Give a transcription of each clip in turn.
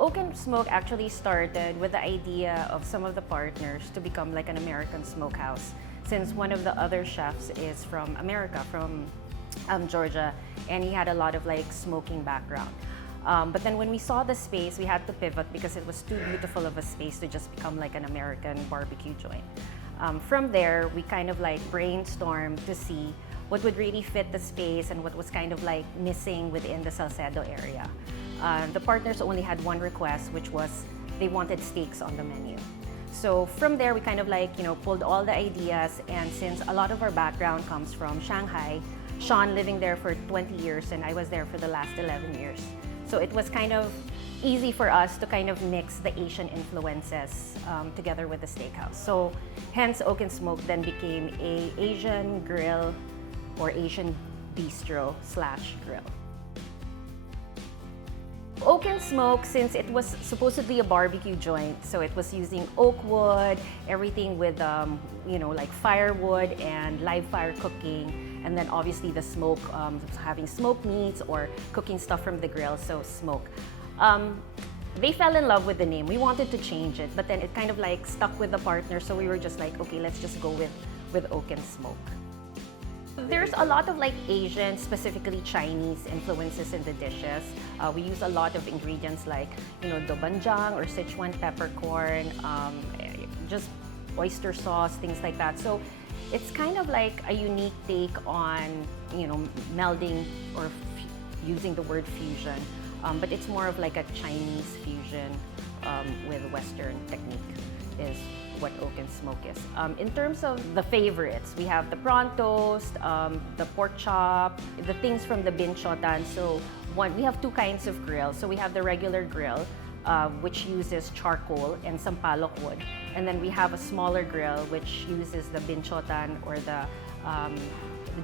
Oak and Smoke actually started with the idea of some of the partners to become like an American smokehouse, since one of the other chefs is from America, from Georgia, and he had a lot of like smoking background. But then when we saw the space, we had to pivot because it was too beautiful of a space to just become like an American barbecue joint. From there, we kind of like brainstormed to see what would really fit the space and what was kind of like missing within the Salcedo area. The partners only had one request, which was they wanted steaks on the menu. So from there, we kind of like, pulled all the ideas, and since a lot of our background comes from Shanghai, Sean living there for 20 years and I was there for the last 11 years. So it was kind of easy for us to kind of mix the Asian influences together with the steakhouse. So hence Oak and Smoke then became a Asian grill or Asian bistro / grill. Oak and Smoke, since it was supposedly a barbecue joint, so it was using oak wood, everything with like firewood and live fire cooking, and then obviously the smoke, having smoked meats or cooking stuff from the grill, so smoke. They fell in love with the name. We wanted to change it, but then it kind of like stuck with the partner, so we were just like, okay, let's just go with Oak and Smoke. There's a lot of like Asian, specifically Chinese influences in the dishes. We use a lot of ingredients like, dobanjang or Sichuan peppercorn, just oyster sauce, things like that. So it's kind of like a unique take on, melding or using the word fusion, but it's more of like a Chinese fusion with Western technique is what Oak and Smoke is. In terms of the favorites, we have the Prawn Toast, the pork chop, the things from the binchotan. So we have two kinds of grill. So we have the regular grill, which uses charcoal and some palok wood. And then we have a smaller grill, which uses the binchotan or the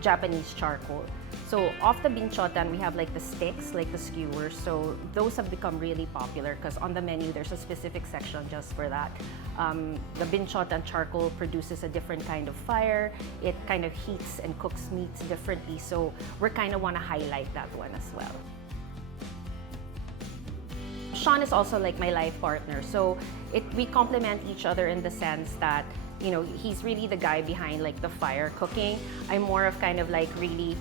Japanese charcoal. So off the binchotan, we have like the sticks, like the skewers. So those have become really popular because on the menu, there's a specific section just for that. The binchotan charcoal produces a different kind of fire. It kind of heats and cooks meats differently. So we kind of want to highlight that one as well. Sean is also like my life partner. So we complement each other in the sense that he's really the guy behind like the fire cooking. I'm more of kind of like really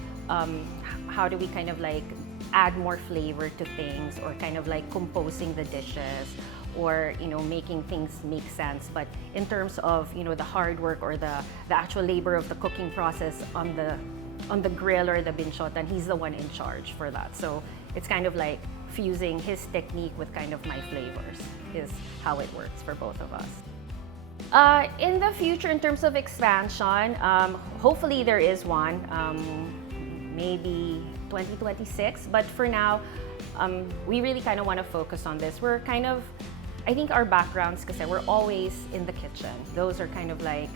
how do we kind of like add more flavor to things, or kind of like composing the dishes, or making things make sense. But in terms of the hard work or the actual labor of the cooking process on the grill or the binchotan, he's the one in charge for that. So it's kind of like fusing his technique with kind of my flavors is how it works for both of us. In the future, in terms of expansion, hopefully there is one, maybe 2026. But for now, we really kind of want to focus on this. We're kind of, I think our backgrounds, because we're always in the kitchen. Those are kind of like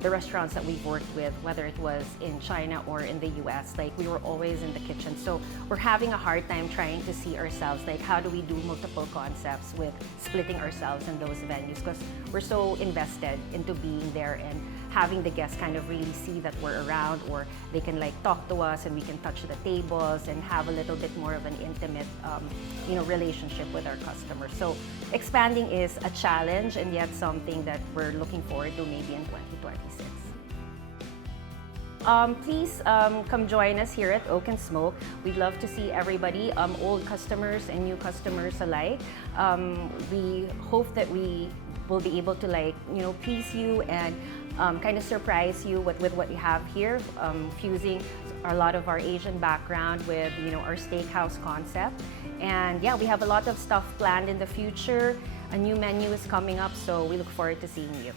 the restaurants that we've worked with, whether it was in China or in the US, like we were always in the kitchen. So we're having a hard time trying to see ourselves, like how do we do multiple concepts with splitting ourselves in those venues, because we're so invested into being there and having the guests kind of really see that we're around, or they can like talk to us and we can touch the tables and have a little bit more of an intimate relationship with our customers. So expanding is a challenge, and yet something that we're looking forward to maybe in 2026. Please come join us here at Oak and Smoke. We'd love to see everybody, old customers and new customers alike. We hope that we will be able to please you and kind of surprise you with what we have here, fusing a lot of our Asian background with our steakhouse concept. And yeah, we have a lot of stuff planned in the future. A new menu is coming up, so we look forward to seeing you.